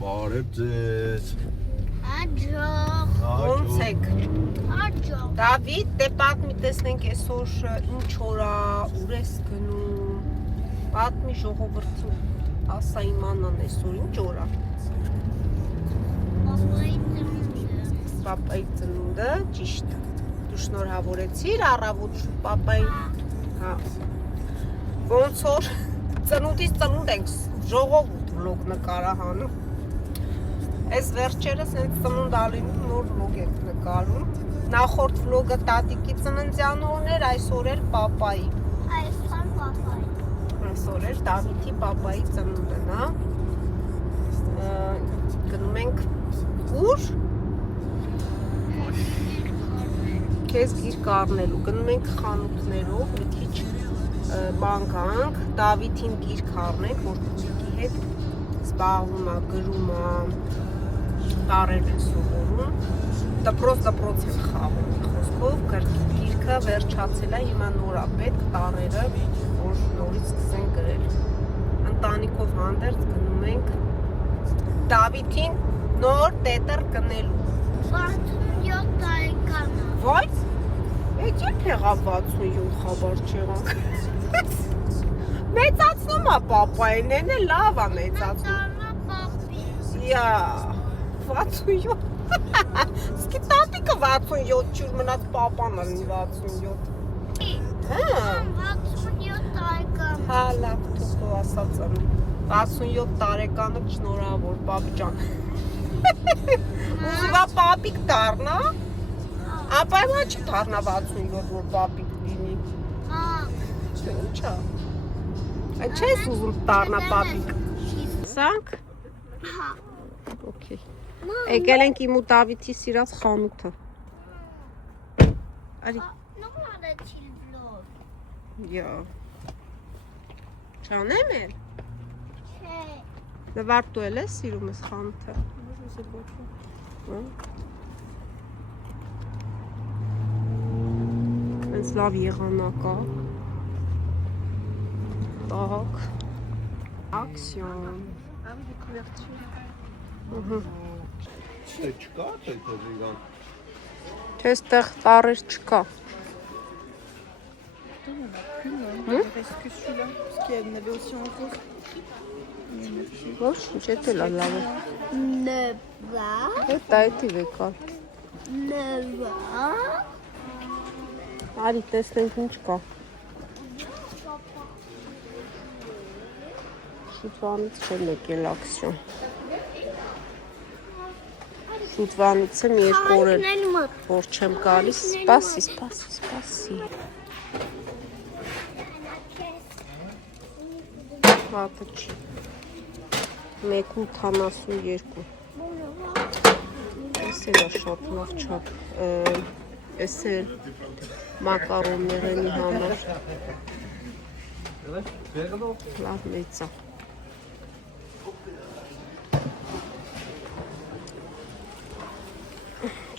Բարև ձեզ։ Աջող։ Ոնց եք։ Աջող։ Դավիթ, դե պատմի տեսնենք այսօր ինչ օր է, ուր ես գնում։ Պատմի ժողովրդին, ասա իմանան այսօր ինչ օր է։ Պապայի ծնունդը, ճիշտ։ Դու շնորհավորեցիր առավոտ պապային։ Հա։ Ոնց որ ծնունդից ծնունդ ենք ժողովուրդ վլոգ նկարահանում։ Այս վերջերս հենց ծնունդ ալինու նոր վլոգ ենք նկարում։ Նախորդ վլոգը տատիկի ծննդյան օրն էր, այսօր էր պապայի։ Այսօր պապայի։ Այսօր էր Դավիթի պապայի ծնունդն, հա։ Գնում ենք ուր։ Քեզ գիրք առնելու, գնում ենք խանութներով, մի քիչ բան կանք, Դավիթին գիրք առնենք, որ փուլիկի հետ զբաղվում է, գրում է, տարեր են սովորում, դպրոց են խաղում, խոսքով, գիրքը վերջացել է, հիմա նոր է պետք տարերը, որ նորից սկսեն գրել, ընտանիքով հանդերձ գնում ենք Դավիթին նոր տետր կնելու։ 67 տարեկան է։ Բայց, եկ երբ եղավ 67 խաբար չեղանք։ Մեծացնում է պապային, են է լավ է մեծացնում։ Իա, 67, սկի տատիկը 67 չուր մնաց պապան ըլնի 67։ Հա, 67 տարեկան։ հա, լավ թուխո ասաց ըլն, 67 տարեկանը շնորհավոր պապջան։ Ուզիվա պապիկ դառնա, ապա հիմա չի դառնա 67 որ պապիկ լինի։ Ինչա։ Այդ չես ուզում դառնա պապիկ։ Սանք։ Հա։ Okay. Եկել ենք իմ ու Դավիթի սիրած խանութը։ Արի։ Նոր արեցիլ վլոգ։ Յա։ Չանեմ էլ։ Չէ։ Նվարտու էլ ես սիրում ես խանութը։ Հենց լավ եղանակ է։ Так. Action. Ah oui, les couvertures. Չկա տետերիգան։ Չստեղ տարեր չկա։ Parce que celui-là, parce qu'il y en avait aussi en rose. Ոչ, չէ՞ լավ լավ։ Նվա։ Դա էդի վեկալ։ Նվա։ Արի տեսնենք ինչ կա։ Շուտվանից չեմ եկել ակցիոն։ Շուտվանից եմ 2 օր որ չեմ գալիս։ Սպասի։ Վատը չի։ 1.82։ Էս էլ է շատ լավ չափ։ Էս էլ մակարոնների համար։ Լավ մեծ է։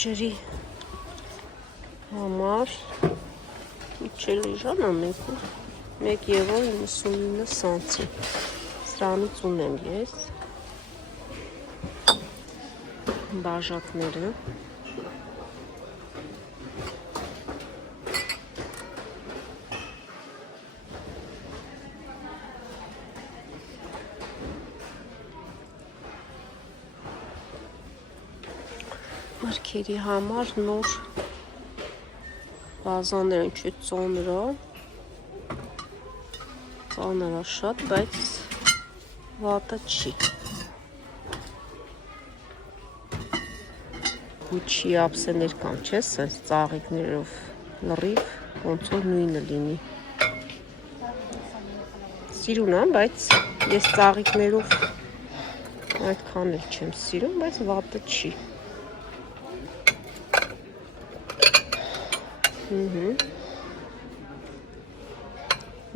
Ջրի համար իջել իժան ամենք 1.99 սանցի սրանից ունեմ ես բաժակները Մրգերի համար նոր բազաներ են չէ ծանր է շատ, բայց վատը չի։ Գուչի ափսեներ կան, չէ՞, սենց ծաղիկներով լրիվ, ոնց որ նույնը լինի։ Սիրուն եմ, բայց ես ծաղիկներով այդքան էլ չեմ սիրում, բայց վատը չի։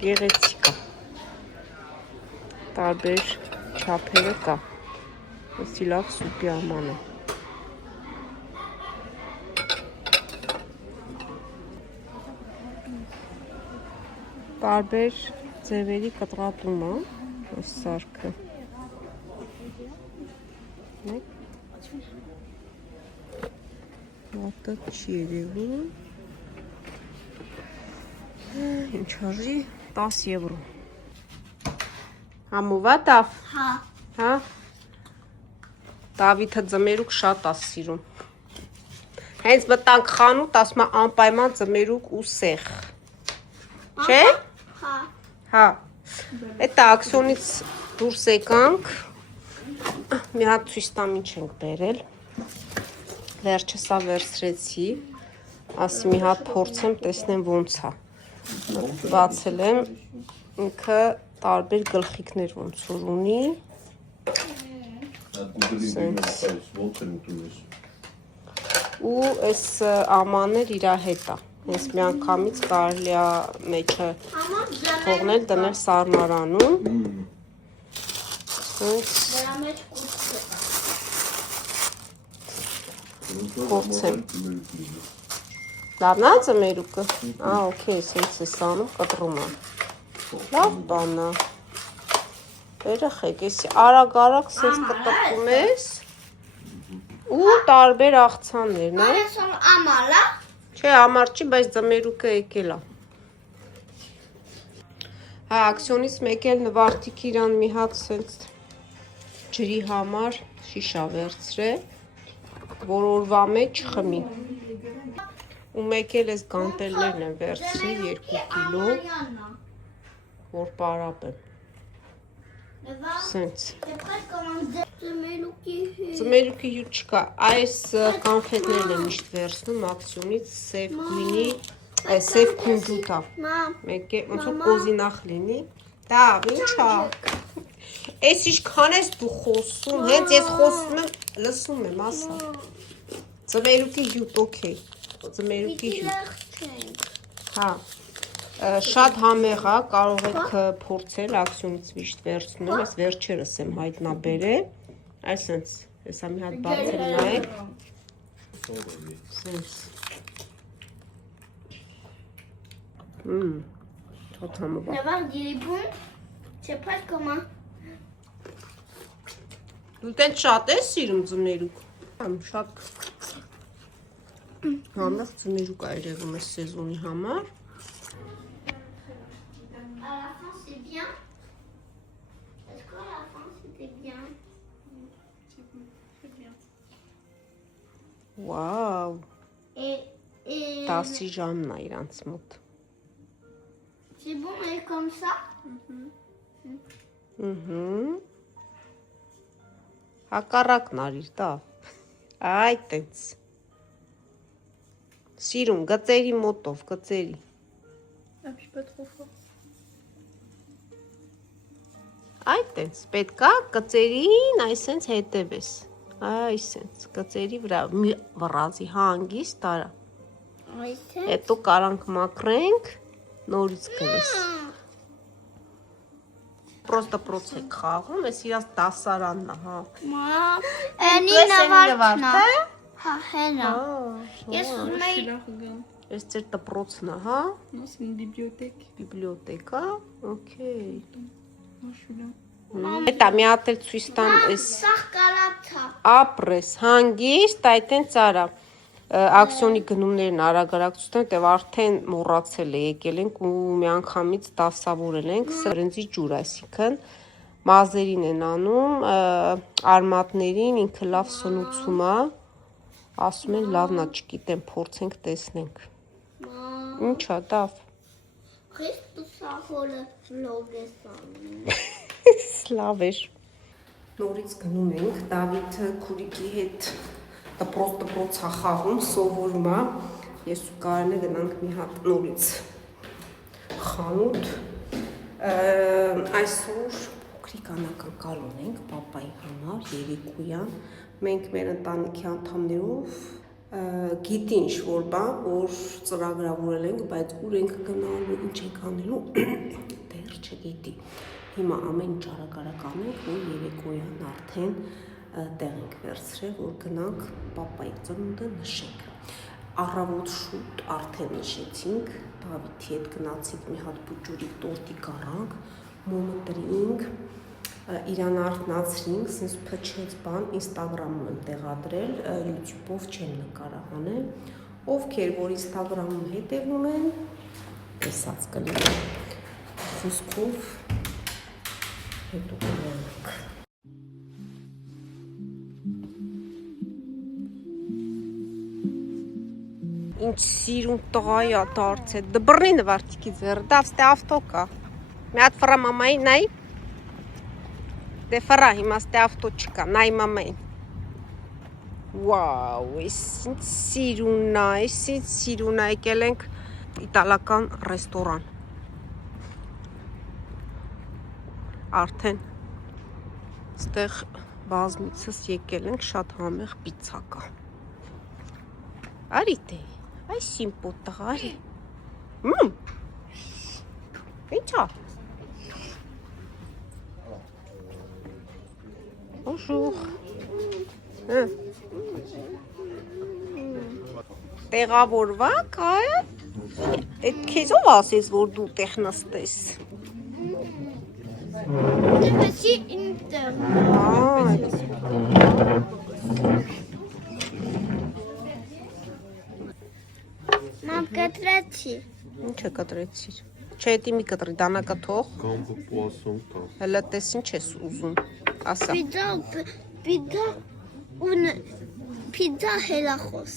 Գեղեցիկ է։ Տարբեր չափերը կա։ Էսի լավ սուպի աման է։ Տարբեր ձևերի կտրատում է այս սարքը։ տեսնեք։ Մոտը չի երևում։ Ինչ արժի 10 եվրո։ Համովատավ։ Հա։ Հա։ Դավիթը ձմերուկ շատ է սիրում։ Հենց մտանք խանութ, ասում է անպայման ձմերուկ ու սեղ։ Չէ՞։ Հա։ Հա։ Այդ ակցիոնից դուրս եկանք։ Մի հատ ցույց տամ ինչ ենք բերել։ Վերջը սա վերցրեցի։ Ասի մի հատ փորձեմ, տեսնեմ ոնց է։ Բացել եմ, ինքը տարբեր գլխիկներ ոնց որ ունի։ Ու այս ամաններ իր հետ է։ Հենց մի անգամից կարելի է մեջը թողնել, դնել սառնարանում։ Դրա մեջ կուտ կա։ Փորձեմ։ Լավն է ձմերուկը։ Okay, սենց է սանում, կտրում է։ Լավ բան է։ Երեխեք, էսի արագ-արագ սենց կտրում ես։ Ու տարբեր աղցաններն է։ Այս ամալա։ Չէ, ամար չի, բայց ձմերուկը եկել է։ Հա, ակցիոնից մեկ էլ նվարտիկ իրան մի հատ սենց ջրի համար շիշա վերցրե, որ օրվա մեջ չխմի։ Ու մեկ էլ այս գանտելներն եմ վերցրել 2 կիլո, որ պարապեմ։ Սենց։ Ձմերուկի հյութ չկա, այս կանֆետներն եմ միշտ վերցնում ակցիոնից սև գույնի, սև քունջուտա։ Մեկ է, ոնց որ կոզինախ լինի։ Դավ, ինչ ա։ Էս ինչքան ես դու խոսում, հենց ես խոսում եմ, լսում եմ, ասա։ Ձմերուկի հյութ, օքեյ։ Ձմերուկի հյութ։ Հա։ Շատ համեղ է, կարող եք փորձել, ակցիոնից միշտ վերցնում եմ, ես վերջերս եմ հայտնաբերել։ Այսենց, հեսա մի հատ բացել նայեք։ Սենց։ Շատ համով է։ Նվար դիրիբուն, չեպայ կոմա։ Դու տենց շատ ես սիրում ձմերուկ։ Շատ համեղ ձմերուկ է երևում այս սեզոնի համար։ À la fin, c'est bien. Est-ce qu'à la fin, c'était bien? C'est bien. Վաու, Et 10 ժամն է իրանց մոտ։ c'est bon, et comme ça? Հակառակն արիր, դա։ Այ տենց։ Սիրում, գծերի մոտով, գծերի։ Appuie pas trop fort. Այ տենց, պետք է գծերին այսենց հետևես։ Այսենց, գծերի վրա մի վռազի հանգիստ արա։ Հետո կարանք մաքրենք, նորից գլես։ Պրոստը պրոցեք խաղում, ես իրաց դասարանն է, հա։ Էնի նվարդն է։ Հա, հենա։ Ես ուզում եի Celui-là, regarde. Ես ծեր դպրոցն է, հա։ Non, c'est une bibliothèque. Բիբլիոթեկա, օքեյ։ Non, je suis là. Հետա մի հատ էլ ցույց տամ էս սաղ կարացա։ ապրես, հանգիստ, այդտենց արա։ Ակցիոնի գնումներն արագ-արագ ցույց տամ, դեռ արդեն մոռացել է եկել ենք ու մի անգամից դասավորել ենք սրընձի ջուր, այսինքն մազերին են անում, արմատներին ինքը լավ սնուցում է, ասում են լավն է, չգիտեմ, փորձենք, տեսնենք։ Ինչ է, դավ։ Խիստ ու սահորը վլոգ է սանում։ Լավ էր։ Նորից գնում ենք, Դավիթը քուրիկի հետ դպրոց է խաղում, սովորում է։ Ես ու Կարենը գնանք մի հատ նորից խանութ։ Այսօր փոքրիկ անական կար ունենք պապայի համար, երեկոյան։ Մենք մեր ընտանիքի անդամներով գիտի ինչ-որ բան, որ ծրագրավորել ենք, բայց ուր ենք գնալու, ինչ ենք անելու, դեռ չգիտի։ Հիմա ամեն ինչ արագ-արագ անենք, որ երեկոյան արդեն տեղ ենք վերցրել, որ գնանք պապայի ծնունդը նշենք։ Առավոտ շուտ արդեն նշեցինք, Դավիթի հետ գնացինք մի հատ բուջուրիկ տորտիկ առանք, մոմը տրինք, իրան արթնացրինք, sense փչեց բան, Instagram-ում եմ տեղադրել, YouTube-ով չեմ նկարահանել։ Ովքեր որ Instagram-ում հետևում են, տեսած կլինի։ Ֆուսկով հետո գնանք։ Ինչ սիրուն տղա է դարձել։ Դբռնի նվարտիկի ձեռը, դա ստե ավտո կա։ Մի հատ ֆրա մամայի նայ։ Դե ֆրա հիմա ստե ավտո չկա, նայ մամային։ Վաու, էս ինչ սիրուն է, էս ինչ սիրուն է, եկել ենք իտալական ռեստորան։ Արդեն ստեղ բազմիցս եկել ենք, շատ համեղ պիցցա կա։ Արի դե, այս սիմպոտ տղա, արի։ Ինչ է։ Bonjour։ Տեղավորվակ, այ։ Այդ քեզով ասես, որ դու տեղ նստես։ Դեպի ինտեր։ Մամ կտրեցի։ Ինչ է կտրեցիր։ Չէ, դի մի կտրի, դանակա թող։ Գամբը պոասոն կա։ Հələ տես ինչ ես ուզում։ Ասա։ Pizza հելախոս։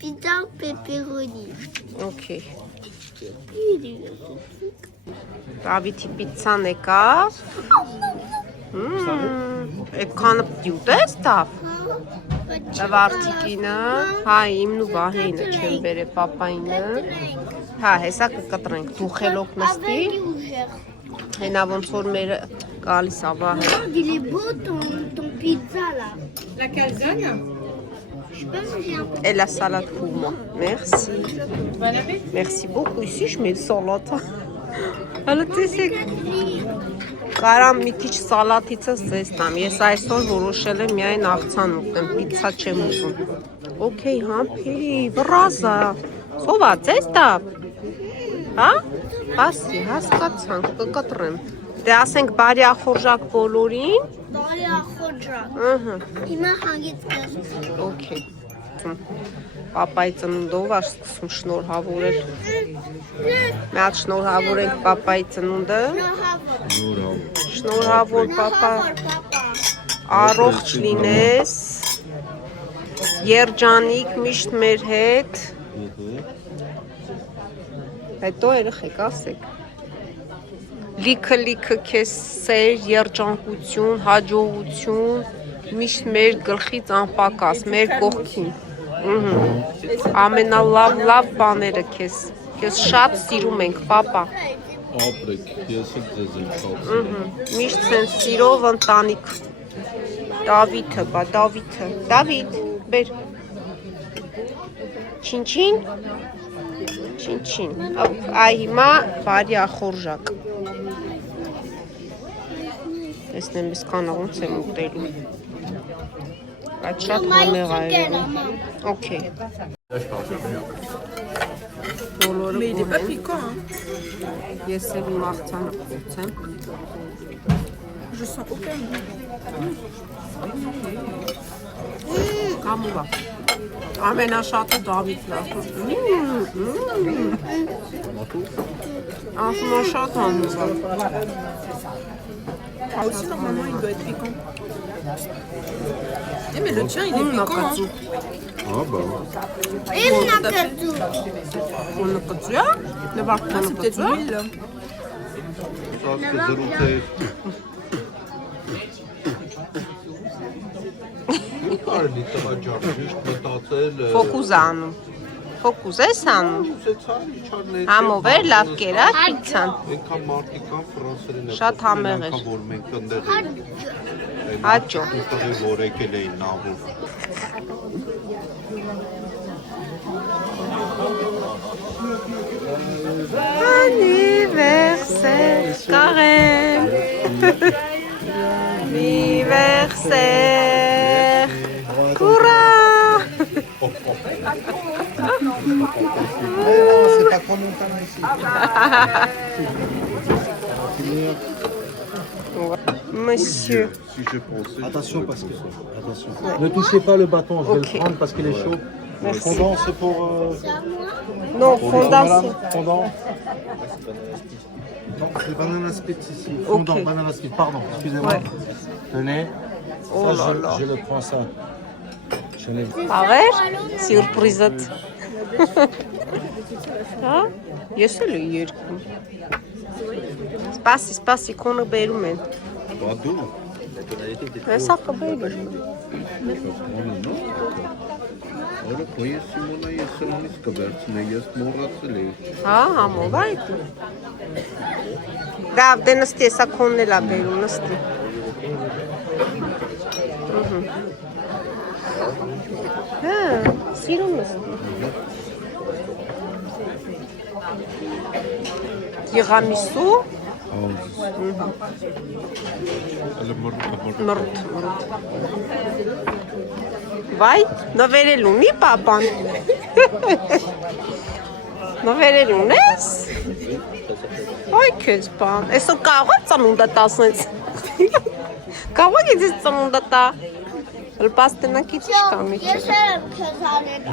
Pizza pepperoni։ Okay։ Դավիթի պիցցան եկավ։ Այդքանը դյուտես տավ։ Վարտիկինը, հա իմն ու Վահեինը չեմ բերե պապայինը։ Հա, հեսա կկտրենք, դու խելոք նստի։ Հենա ոնց որ մեր գալիս ա Վահե։ Il est beau ton pizza là. La calzone. Je peux manger un peu. Et la salade pour moi. Merci. Bon appétit. Merci beaucoup. Ici, je mets le salade. Alors, tu sais, կարամ մի քիչ սալատիցս զեստամ։ Ես այսօր որոշել եմ միայն աղցան ուտեմ, պիցցա չեմ ուզում։ Okay, համբերի, վրազա։ Սովա, զեստապ։ Հա? Ասի, հասկացանք, կկտրեմ։ Դե ասենք բարի ախորժակ բոլորին։ Բարի ախորժակ։ Ահա։ Հիմա հանգից կես։ Okay։ Պապայի ծնունդով ա սկսում շնորհավորել։ Մի հատ շնորհավորենք պապայի ծնունդը։ Շնորհավոր պապա։ Առողջ լինես։ Երջանիկ միշտ մեր հետ։ Հետո երեխեք ասեք։ Լիքը քեզ սեր, երջանկություն, հաջողություն, միշտ մեր գլխից անպակաս, մեր կողքին։ Ամենալավ բաները քեզ շատ սիրում ենք, պապա։ Ապրեք, ես էլ ձեզ եմ շատ։ Միշտ սենց սիրով ընտանիք։ Դավիթը, բա Դավիթը։ Դավիթ, բեր։ Չին։ Այ հիմա բարի ախորժակ։ Տեսնեմ ես կանա ոնց եմ ուտելու։ Այդ շատ համեղ է եղել։ Okay։ Mais il est pas piquant. Hein. Ես էլ իմ աղցանը փոխեմ։ Je sens aucun goût. Կամուվա։ Ամենաշատը Դավիթն է։ Ասում եմ շատ համուվա։ Aussi, normalement, il doit être piquant. Eh, mais le tien, il est piquant. Hein. Ah bah. Իմնակատու։ Կոնը կծու է։ Ah, Նվարտանը c'est peut-être կծու է։ l'huile. Là. Ça c'est զրուցել։ Ու կարելի տղա ջան, ճիշտ մտածել։ Ֆոկուս անում։ Ֆոկուս ես անում։ Ուզեցար իջարներ։ Համով էր լավ կերա պիցցան։ Այնքան մարդիկան ֆրանսերեն է։ Շատ համեղ էր։ Որ մենք ընդեղ Հաճո։ Ուտղի որ եկել էին նավով։ Anniversaire, Karen. Anniversaire. Courra. C'est pas trop longtemps ici. Monsieur. Si je pensais. Attention parce que. Attention. Ne touchez pas le bâton, je vais Ok. le prendre parce qu'il est chaud. Merci. Fondant, c'est pour. Non, pour fondation. madame, Fondant. Non, c'est banana split ici. Fondant, Ok. banana split, pardon, excusez-moi. Ouais. Tenez. Oh Ça, là là. je le prends ça. Je l'ai. Աղեր, սյուրպրիզըտ։ Հա, ես էլ եմ երկում։ Սպասի, կոնը բերում են։ Բադու։ Հեսա կբերում։ Որը փոյես Սիմոնա ես սրանից կվերցնեի, ես մոռացել էի։ Հա, համով այդ։ Դավ, դե նստի, հեսա կոնն էլ է բերում, նստի։ Հա, սիրում նստի։ Եղամիսու։ Հələ մռտ։ Մռտ։ Վայ, նվերել ունի պապան։ Նվերել ունես։ Ոյ քեզ բան, այսօր կարող ես ծնունդը տասնից։ Կարող ես ծնունդը տա։ Լպաստնակից չկա միջը։ Ես եմ քեզ արել,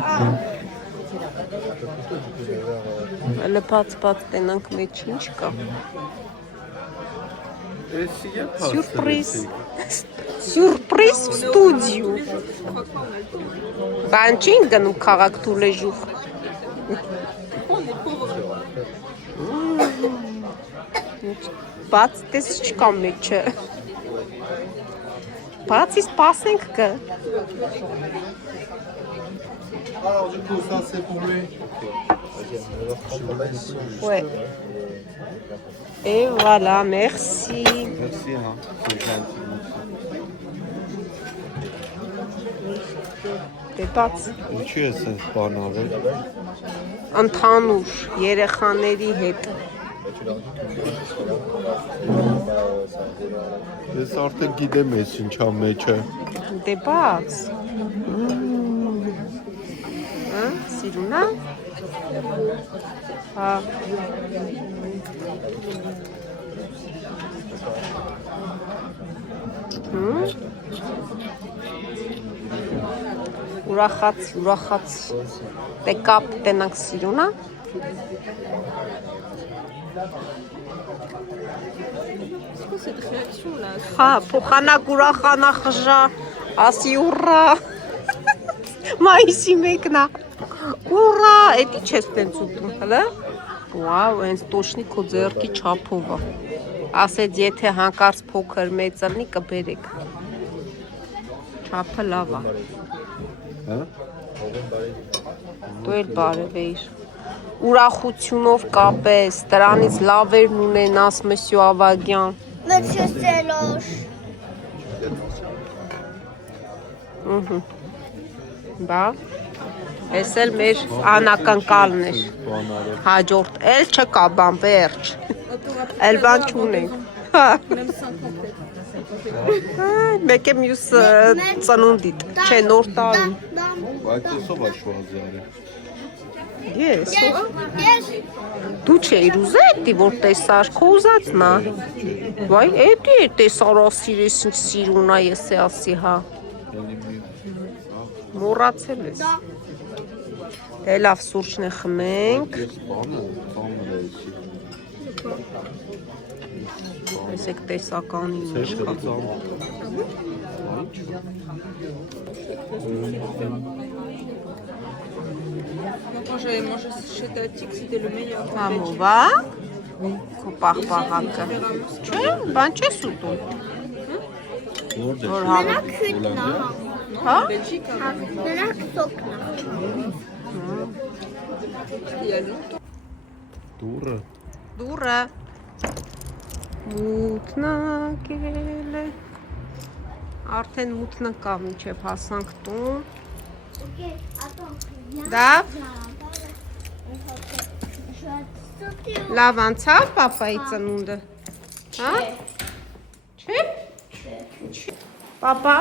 Լպած տենանք մեջ ինչ կա։ Էսի է Սյուրպրիզ։ Սյուրպրիզ в ստուդիո։ Բան չին գնում քաղաք Թուլեժուխ։ Բաց տես չկա մեջը։ Բացի սպասենք կը։ Alors, du coup, ça, c'est pour lui. Ouais. Et voilà, merci. Merci, հա, c'est gentil, Դե բաց։ Ինչու ես այս բան արել։ Ընդհանուր երեխաների հետ։ Ես արդեն գիտեմ ես ինչա մեջը։ Դե բաց։ Հա, սիրունա։ Հա։ Ուրախաց։ Դե կապ տենանք սիրունա։ Cette réaction là. Հա, փոխանակ ուրախանա խժա, ասի ուռա։ Մայիսի մեկնա։ Ուռա, էդի չես տենց ուտում, հլը։ Վաու, հենց տոշնի քո ձեռքի չափով է։ Ասեց, եթե հանկարծ փոքր մեծ լինի կբերեք։ Չափը լավ է։ Հա։ Դու էլ բարևեիր։ Ուրախությունով կապես, դրանից լավերն ունենաս Մսյո Ավագյան։ Մսյո Սելոշ։ Բա, ես էլ մեր անակնկալն էր, հաջորդ, էլ չկա բան, վերջ, էլ բան չունենք, մեկ է մյուս ծնունդիտ, չէ նոր տարին, Բայց եսով է շուազարը։ ես, Ես դու չէիր ուզե էդի, որ տեսար, քո ուզածն է, վայ, էդի է տեսար ասիրես ինչ սիրունա ես է ասի հա, մոռացել ես, դե լավ սուրճն է խմենք, Ես բանը ծանր է էսի։ Տեսեք տեսականին ինչ կա։ Quand j'avais mangé chez Tatik, c'était le meilleur. Համով է։ Քո պաղպաղակը։ Չէ, բան չես ուտում։ Որդ է։ Որ հավը։ քույտնա։ Հա։ Belgique, hein. Նրանք սոկնա։ Il y a longtemps. Դուրը։ Դուրը։ Մութնակել է։ Արդեն մութն կա մինչև հասանք տուն։ Դավ։ Լավ անցավ պապայի ծնունդը։ Հա։ Չէ։ Պապա։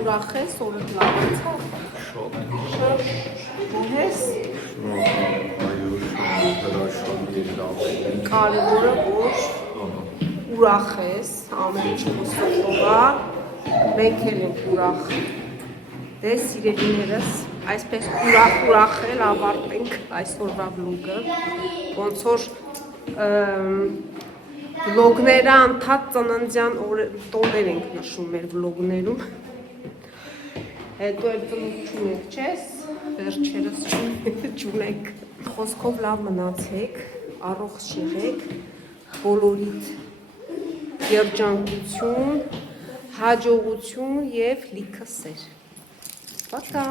Ուրախ ես, օրդ լավ անցավ։ Շատ։ Ես կարևորը որ ուրախ ես, ամեն ինչ հուսով մենք էլ ենք ուրախ։ Դե սիրելիներս, այսպես ուրախ էլ ավարտենք այսօրվա վլոգը, ոնց որ վլոգները անդադ ծննդյան տոներ ենք նշում մեր վլոգներում, հետո էլ ծնունդ չունենք, չես, վերջերս չունենք, խոսքով լավ մնացեք, առողջ եղեք, բոլորիդ երջանկություն, հաջողություն և լիքը սեր։ Пока!